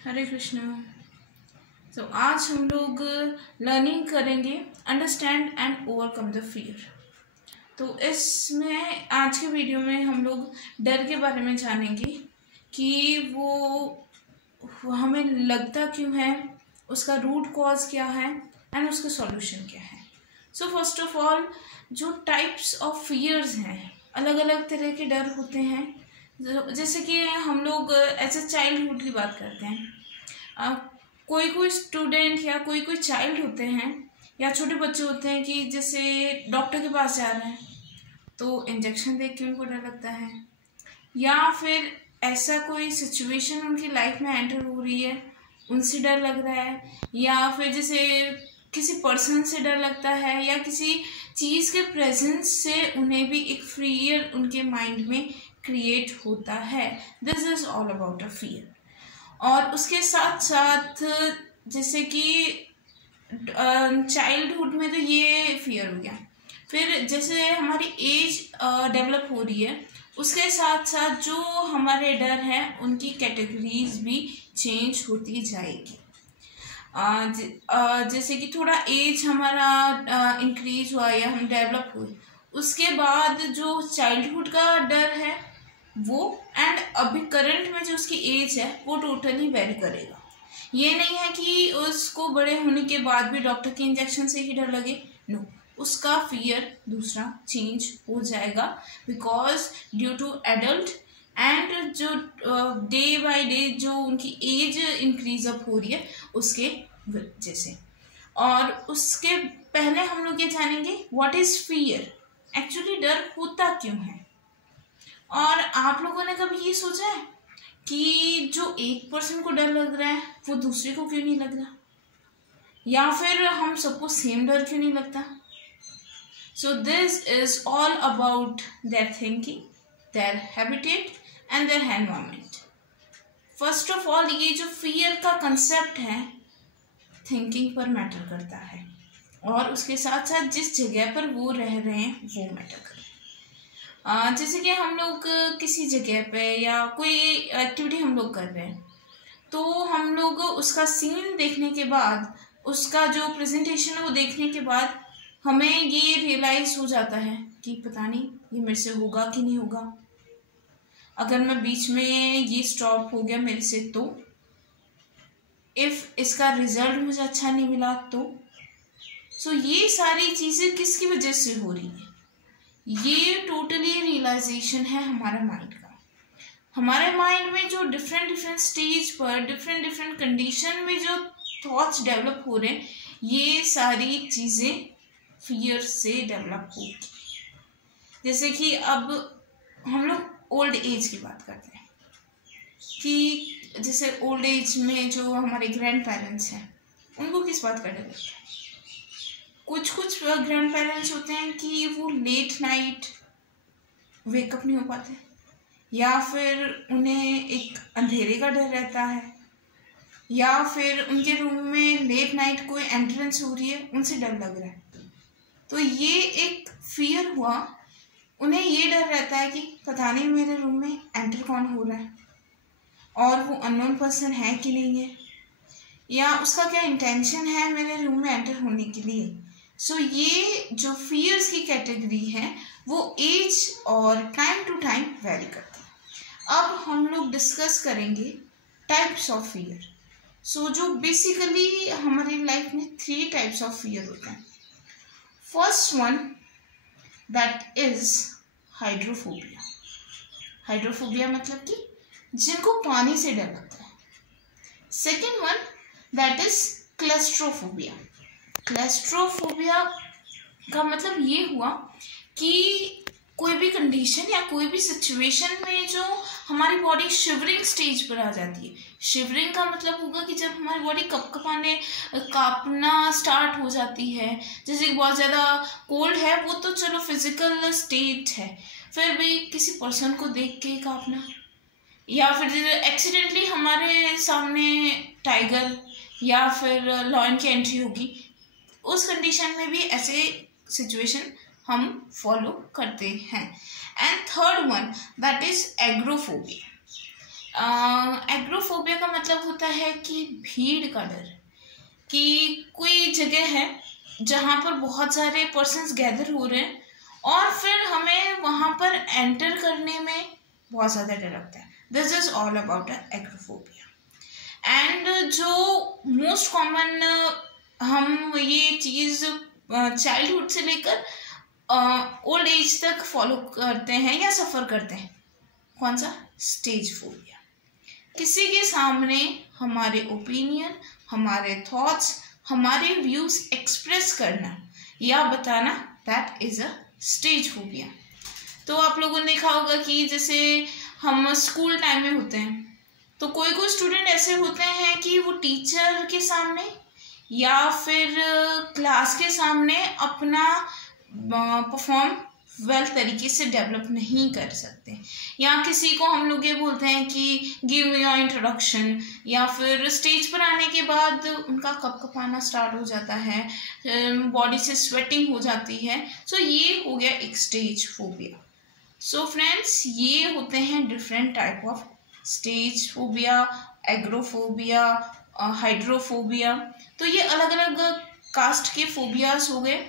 हरे कृष्णा। तो आज हम लोग लर्निंग करेंगे understand and overcome the fear. तो इसमें आज के वीडियो में हम लोग डर के बारे में जानेंगे कि वो हमें लगता क्यों है, उसका रूट कॉज क्या है एंड उसका सॉल्यूशन क्या है। सो फर्स्ट ऑफ ऑल, जो टाइप्स ऑफ फियर्स हैं, अलग अलग तरह के डर होते हैं। जैसे कि हम लोग एज ए चाइल्डहुड की बात करते हैं, कोई स्टूडेंट या कोई चाइल्ड होते हैं या छोटे बच्चे होते हैं कि जैसे डॉक्टर के पास जा रहे हैं तो इंजेक्शन देख के उनको डर लगता है, या फिर ऐसा कोई सिचुएशन उनकी लाइफ में एंटर हो रही है उनसे डर लग रहा है, या फिर जैसे किसी पर्सन से डर लगता है या किसी चीज़ के प्रेजेंस से उन्हें भी एक फियर उनके माइंड में क्रिएट होता है। This is all about a fear. और उसके साथ साथ जैसे कि चाइल्डहुड में तो ये फियर हो गया, फिर जैसे हमारी एज डेवलप हो रही है उसके साथ साथ जो हमारे डर हैं उनकी कैटेगरीज भी चेंज होती जाएगी। जैसे कि थोड़ा एज हमारा इंक्रीज हुआ या हम डेवलप हुए, उसके बाद जो चाइल्डहुड का डर है वो एंड अभी करंट में जो उसकी एज है वो टोटली वेरी करेगा। ये नहीं है कि उसको बड़े होने के बाद भी डॉक्टर के इंजेक्शन से ही डर लगे, नो, उसका फियर दूसरा चेंज हो जाएगा because due to adult and जो डे बाय डे जो उनकी एज इंक्रीज अप हो रही है उसके वजह से। और उसके पहले हम लोग ये जानेंगे व्हाट इज फियर, एक्चुअली डर होता क्यों है। और आप लोगों ने कभी ये सोचा है कि जो एक पर्सन को डर लग रहा है वो दूसरे को क्यों नहीं लग रहा, या फिर हम सबको सेम डर क्यों नहीं लगता। So this is all about their thinking, their habitat and their environment. First of all, ये जो फियर का कंसेप्ट है थिंकिंग पर मैटर करता है और उसके साथ साथ जिस जगह पर वो रह रहे हैं वो मैटर करता है। जैसे कि हम लोग किसी जगह पे या कोई एक्टिविटी हम लोग कर रहे हैं तो हम लोग उसका सीन देखने के बाद, उसका जो प्रेजेंटेशन है वो देखने के बाद हमें ये रियलाइज हो जाता है कि पता नहीं ये मेरे से होगा कि नहीं होगा, अगर मैं बीच में ये स्टॉप हो गया मेरे से तो, इफ इसका रिजल्ट मुझे अच्छा नहीं मिला तो। सो ये सारी चीज़ें किसकी वजह से हो रही है, ये टोटली रियलाइजेशन है हमारा माइंड का। हमारे माइंड में जो डिफरेंट स्टेज पर डिफरेंट कंडीशन में जो थॉट्स डेवलप हो रहे हैं, ये सारी चीज़ें फियर से डेवलप होगी। जैसे कि अब हम लोग ओल्ड एज की बात करते हैं कि जैसे ओल्ड एज में जो हमारे ग्रैंड पेरेंट्स हैं उनको किस बात का डर लगता है। कुछ ग्रैंड पेरेंट्स होते हैं कि वो लेट नाइट वेकअप नहीं हो पाते, या फिर उन्हें एक अंधेरे का डर रहता है, या फिर उनके रूम में लेट नाइट कोई एंट्रेंस हो रही है उनसे डर लग रहा है। तो ये एक फियर हुआ, उन्हें ये डर रहता है कि पता नहीं मेरे रूम में एंटर कौन हो रहा है और वो अननोन पर्सन है कि नहीं है, या उसका क्या इंटेंशन है मेरे रूम में एंटर होने के लिए। सो ये जो फियर्स की कैटेगरी है वो एज और टाइम टू टाइम वेरी करती है। अब हम लोग डिस्कस करेंगे टाइप्स ऑफ फियर। सो जो बेसिकली हमारी लाइफ में 3 टाइप्स ऑफ फियर होते हैं। First one that is hydrophobia. Hydrophobia मतलब कि जिनको पानी से डर लगता है। Second one that is claustrophobia. Claustrophobia का मतलब ये हुआ कि कोई भी कंडीशन या कोई भी सिचुएशन में जो हमारी बॉडी शिवरिंग स्टेज पर आ जाती है। शिवरिंग का मतलब होगा कि जब हमारी बॉडी कांपना स्टार्ट हो जाती है, जैसे बहुत ज़्यादा कोल्ड है वो तो चलो फिजिकल स्टेट है, फिर भी किसी पर्सन को देख के कांपना, या फिर एक्सीडेंटली हमारे सामने टाइगर या फिर लॉयन की एंट्री होगी, उस कंडीशन में भी ऐसे सिचुएशन हम फॉलो करते हैं। And third one that is agoraphobia. Agoraphobia का मतलब होता है कि भीड़ का डर, कि कोई जगह है जहाँ पर बहुत सारे पर्सन्स गैदर हो रहे हैं और फिर हमें वहाँ पर एंटर करने में बहुत ज़्यादा डर लगता है. This is all about agoraphobia. And जो मोस्ट कॉमन हम ये चीज़ चाइल्डहुड से लेकर ओल्ड एज तक फॉलो करते हैं या सफ़र करते हैं. कौन सा? Stage phobia. किसी के सामने हमारे ओपिनियन, हमारे थॉट्स, हमारे व्यूज एक्सप्रेस करना या बताना, that is a stage phobia. तो आप लोगों ने देखा होगा कि जैसे हम स्कूल टाइम में होते हैं तो कोई कोई स्टूडेंट ऐसे होते हैं कि वो टीचर के सामने या फिर क्लास के सामने अपना परफॉर्म वेल तरीके से डेवलप नहीं कर सकते. या किसी को हम लोग ये बोलते हैं कि गिव मी योर इंट्रोडक्शन, या फिर स्टेज पर आने के बाद उनका कपकपाना स्टार्ट हो जाता है, बॉडी से स्वेटिंग हो जाती है. सो ये हो गया एक स्टेज फोबिया. सो फ्रेंड्स, ये होते हैं different type of stage phobia, agoraphobia, hydrophobia. तो ये अलग अलग कास्ट के फोबियाज हो गए.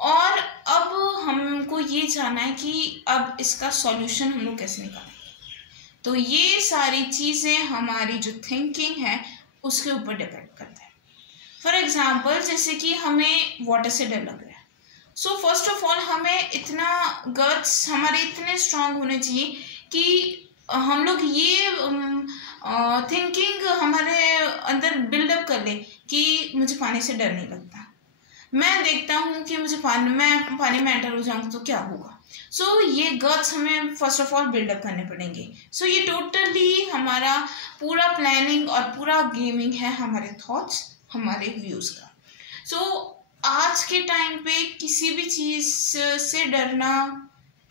और अब हमको ये जानना है कि अब इसका सॉल्यूशन हम लोग कैसे निकालेंगे. तो ये सारी चीज़ें हमारी जो थिंकिंग है उसके ऊपर डिपेंड करता है. फॉर एग्जांपल, जैसे कि हमें वाटर से डर लग रहा है. सो फर्स्ट ऑफ ऑल हमें इतना गट्स हमारे इतने स्ट्रांग होने चाहिए कि हम लोग ये थिंकिंग हमारे अंदर बिल्डअप कर ले कि मुझे पानी से डर नहीं लगता. मैं देखता हूँ कि मुझे पानी में एंटर हो जाऊँगा तो क्या होगा. सो ये गट्स हमें फर्स्ट ऑफ ऑल बिल्डअप करने पड़ेंगे. सो ये टोटली हमारा पूरा प्लानिंग और पूरा गेमिंग है हमारे थॉट्स, हमारे व्यूज़ का. सो आज के टाइम पे किसी भी चीज़ से डरना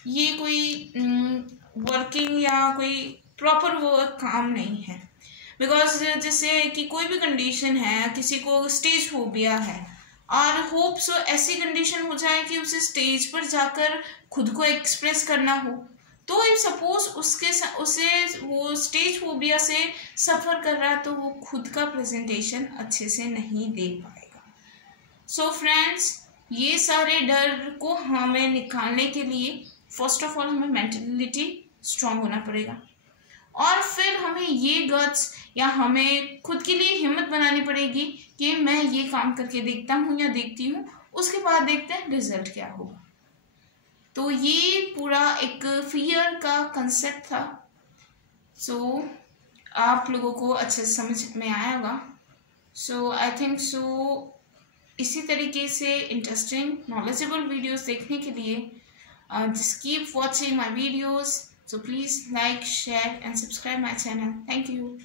ये कोई वर्किंग या कोई प्रॉपर वर्क काम नहीं है. बिकॉज जैसे कि कोई भी कंडीशन है, किसी को स्टेज फोबिया है और होप सो ऐसी कंडीशन हो जाए कि उसे स्टेज पर जाकर खुद को एक्सप्रेस करना हो, तो इफ सपोज उसे वो स्टेज फोबिया से सफ़र कर रहा है तो वो खुद का प्रेजेंटेशन अच्छे से नहीं दे पाएगा. सो फ्रेंड्स, ये सारे डर को हमें निकालने के लिए फर्स्ट ऑफ ऑल हमें मेंटलिटी स्ट्रांग होना पड़ेगा और फिर हमें ये गट्स या हमें खुद के लिए हिम्मत बनानी पड़ेगी कि मैं ये काम करके देखता हूँ या देखती हूँ, उसके बाद देखते हैं रिजल्ट क्या होगा. तो ये पूरा एक फियर का कंसेप्ट था. सो आप लोगों को अच्छे से समझ में आया होगा. सो आई थिंक सो इसी तरीके से इंटरेस्टिंग नॉलेजेबल वीडियोस देखने के लिए just keep watching my videos. So please like, share and subscribe my channel. Thank you.